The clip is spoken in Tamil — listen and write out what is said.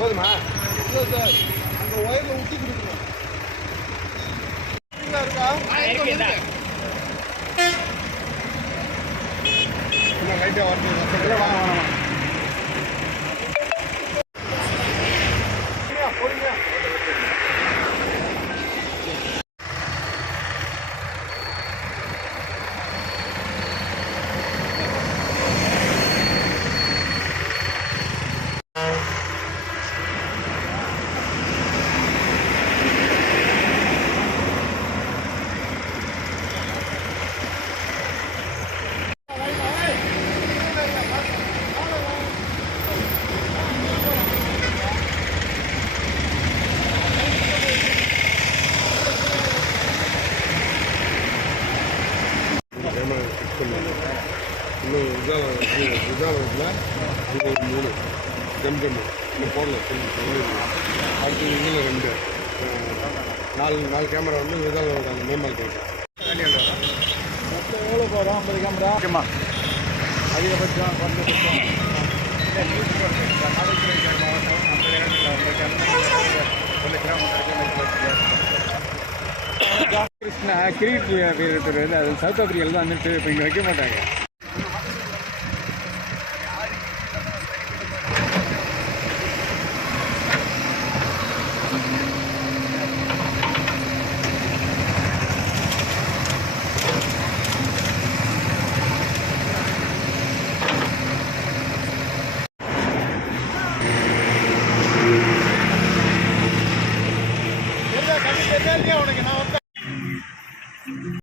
போதுமா? இல்லை சார் அந்த ஒயரில் ஊட்டி கொடுக்கணும் இருக்கா லைட்டாக வாங்க வாங்க கேமரா ஃபிக்ஸ் பண்ணி இன்னும் இதால் இதால் இருக்குல்ல இது ஒரு மூணு. கம் கம் இன்னும் போடல அடுத்து இதில் ரெண்டு. நாலு நாலு கேமரா வந்து இதால் அந்த மேம்பால் கேமரா மொத்தம் எவ்வளோ போகிறோம் ஐம்பது கேமரா ஓகேம்மா அதிகபட்சம் குறைந்தபட்சம் கிருஷ்ணா கிரிக்கெட் வீரர் வந்து அது சவுத் ஆப்பிரிக்காவில் தான் வந்துட்டு இப்போ இங்கே வைக்க மாட்டாங்க. உனக்கு? நான் வந்தேன்